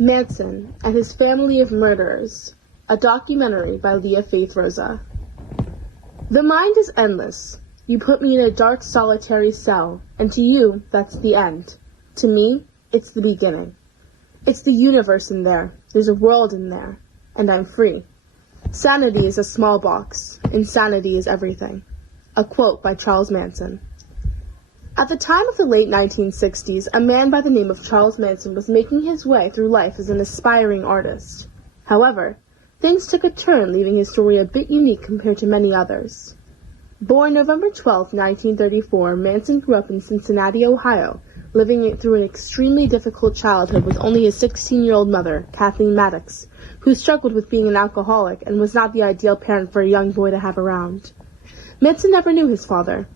Manson and His Family of Murderers, a documentary by Leah-Faith. The mind is endless. You put me in a dark, solitary cell, and to you, that's the end. To me, it's the beginning. It's the universe in there. There's a world in there, and I'm free. Sanity is a small box. Insanity is everything. A quote by Charles Manson. At the time of the late 1960s, a man by the name of Charles Manson was making his way through life as an aspiring artist. However, things took a turn, leaving his story a bit unique compared to many others. Born November 12, 1934, Manson grew up in Cincinnati, Ohio, living through an extremely difficult childhood with only his 16-year-old mother, Kathleen Maddox, who struggled with being an alcoholic and was not the ideal parent for a young boy to have around. Manson never knew his father.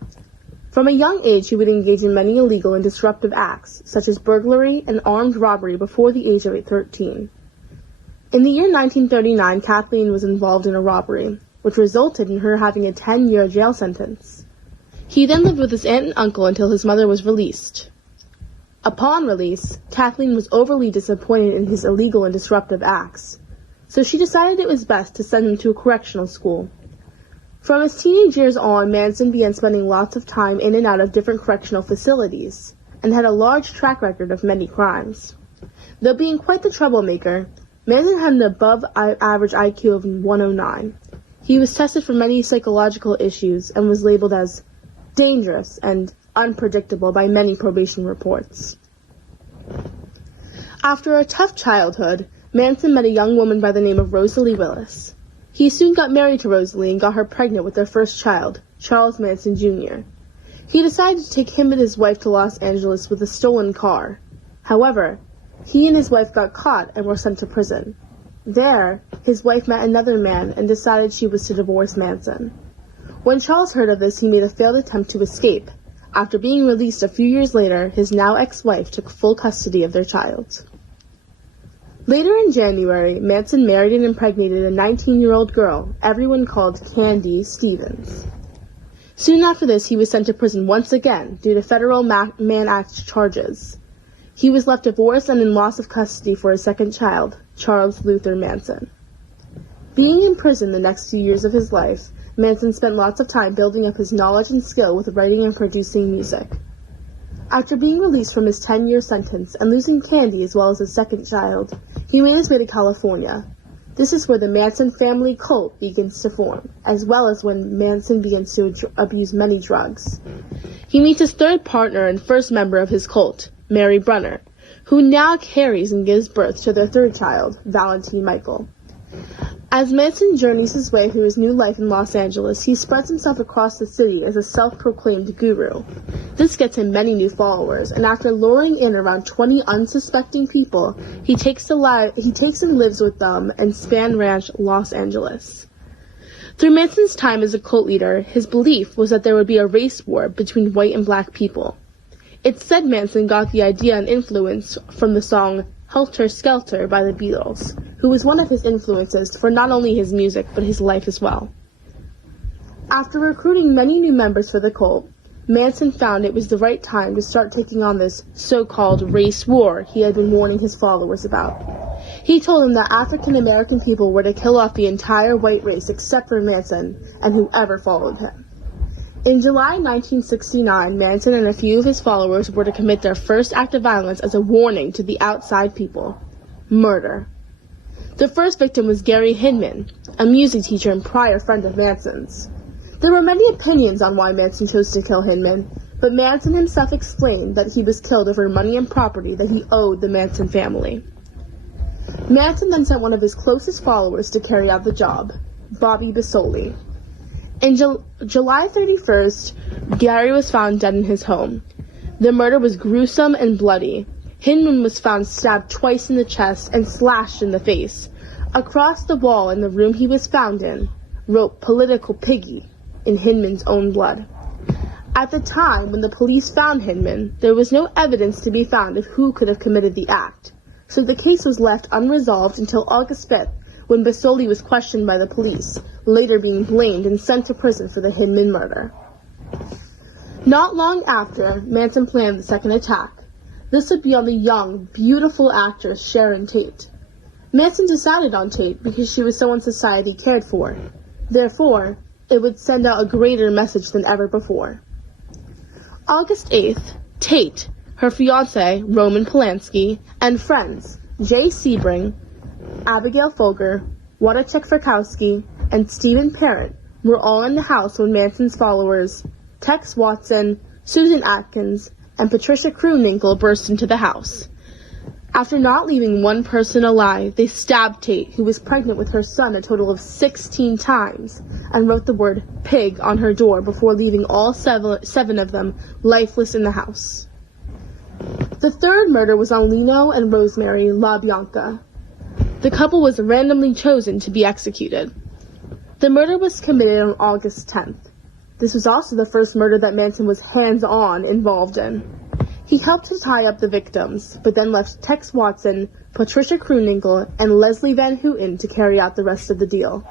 From a young age, he would engage in many illegal and disruptive acts, such as burglary and armed robbery before the age of 13. In the year 1939, Kathleen was involved in a robbery, which resulted in her having a 10-year jail sentence. He then lived with his aunt and uncle until his mother was released. Upon release, Kathleen was overly disappointed in his illegal and disruptive acts, so she decided it was best to send him to a correctional school. From his teenage years on, Manson began spending lots of time in and out of different correctional facilities, and had a large track record of many crimes. Though being quite the troublemaker, Manson had an above-average IQ of 109. He was tested for many psychological issues and was labeled as dangerous and unpredictable by many probation reports. After a tough childhood, Manson met a young woman by the name of Rosalie Willis. He soon got married to Rosalie and got her pregnant with their first child, Charles Manson Jr. He decided to take him and his wife to Los Angeles with a stolen car. However, he and his wife got caught and were sent to prison. There, his wife met another man and decided she was to divorce Manson. When Charles heard of this, he made a failed attempt to escape. After being released a few years later, his now ex-wife took full custody of their child. Later in January, Manson married and impregnated a 19-year-old girl everyone called Candy Stevens. Soon after this, he was sent to prison once again due to federal Mann Act charges. He was left divorced and in loss of custody for his second child, Charles Luther Manson. Being in prison the next few years of his life, Manson spent lots of time building up his knowledge and skill with writing and producing music. After being released from his 10-year sentence and losing Candy as well as his second child, he made his way to California. This is where the Manson family cult begins to form, as well as when Manson begins to abuse many drugs. He meets his third partner and first member of his cult, Mary Brunner, who now carries and gives birth to their third child, Valentine Michael. As Manson journeys his way through his new life in Los Angeles, he spreads himself across the city as a self-proclaimed guru. This gets him many new followers, and after luring in around 20 unsuspecting people, he takes and lives with them in Span Ranch, Los Angeles. Through Manson's time as a cult leader, his belief was that there would be a race war between white and black people. It's said Manson got the idea and influence from the song Helter Skelter by the Beatles, who was one of his influences for not only his music, but his life as well. After recruiting many new members for the cult, Manson found it was the right time to start taking on this so-called race war he had been warning his followers about. He told them that African American people were to kill off the entire white race except for Manson and whoever followed him. In July 1969, Manson and a few of his followers were to commit their first act of violence as a warning to the outside people: murder. The first victim was Gary Hinman, a music teacher and prior friend of Manson's. There were many opinions on why Manson chose to kill Hinman, but Manson himself explained that he was killed over money and property that he owed the Manson family. Manson then sent one of his closest followers to carry out the job, Bobby Basoli. In July 31st, Gary was found dead in his home. The murder was gruesome and bloody. Hinman was found stabbed twice in the chest and slashed in the face. Across the wall in the room he was found in wrote "Political Piggy" in Hinman's own blood. At the time when the police found Hinman, there was no evidence to be found of who could have committed the act, so the case was left unresolved until August 5th, when Basoli was questioned by the police, later being blamed and sent to prison for the Hinman murder. Not long after, Manson planned the second attack. This would be on the young, beautiful actress Sharon Tate. Manson decided on Tate because she was someone society cared for. Therefore, it would send out a greater message than ever before. August 8th, Tate, her fiancé, Roman Polanski, and friends, Jay Sebring, Abigail Folger, Wojciech Frykowski, and Stephen Parent, were all in the house when Manson's followers, Tex Watson, Susan Atkins, and Patricia Krooninkle burst into the house. After not leaving one person alive, they stabbed Tate, who was pregnant with her son a total of 16 times, and wrote the word pig on her door before leaving all seven of them lifeless in the house. The third murder was on Lino and Rosemary LaBianca. The couple was randomly chosen to be executed. The murder was committed on August 10th. This was also the first murder that Manson was hands-on involved in. He helped to tie up the victims, but then left Tex Watson, Patricia Krooninkle, and Leslie Van Houten to carry out the rest of the deal.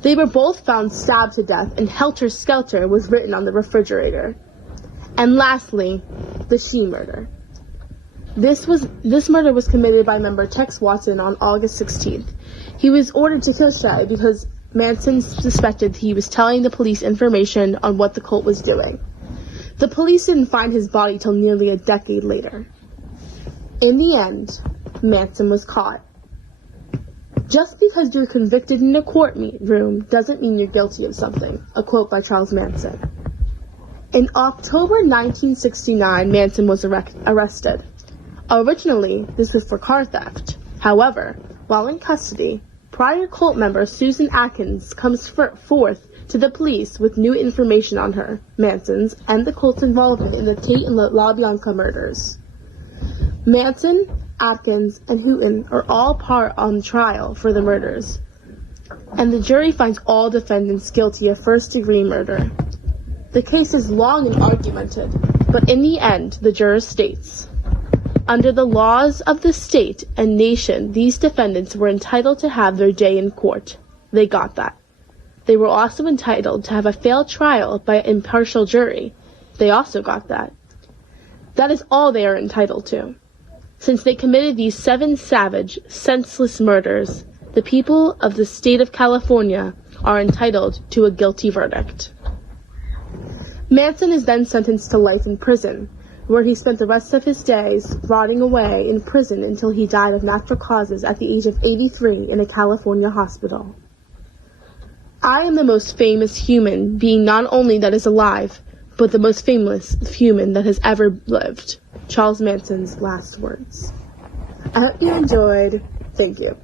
They were both found stabbed to death, and Helter Skelter was written on the refrigerator. And lastly, the She murder. This murder was committed by member Tex Watson on August 16th. He was ordered to kill Shay because Manson suspected he was telling the police information on what the cult was doing. The police didn't find his body till nearly a decade later. In the end, Manson was caught. Just because you're convicted in a courtroom doesn't mean you're guilty of something, a quote by Charles Manson. In October 1969, Manson was arrested. Originally, this was for car theft. However, while in custody, prior cult member Susan Atkins comes forth to the police with new information on her, Manson's, and the cult's involvement in the Tate and LaBianca murders. Manson, Atkins, and Houten are all part on trial for the murders, and the jury finds all defendants guilty of first-degree murder. The case is long and argumented, but in the end, the juror states, under the laws of the state and nation, these defendants were entitled to have their day in court. They got that. They were also entitled to have a fair trial by an impartial jury. They also got that. That is all they are entitled to. Since they committed these 7 savage, senseless murders, the people of the state of California are entitled to a guilty verdict. Manson is then sentenced to life in prison, where he spent the rest of his days rotting away in prison until he died of natural causes at the age of 83 in a California hospital. I am the most famous human being not only that is alive, but the most famous human that has ever lived. Charles Manson's last words. I hope you enjoyed. Thank you.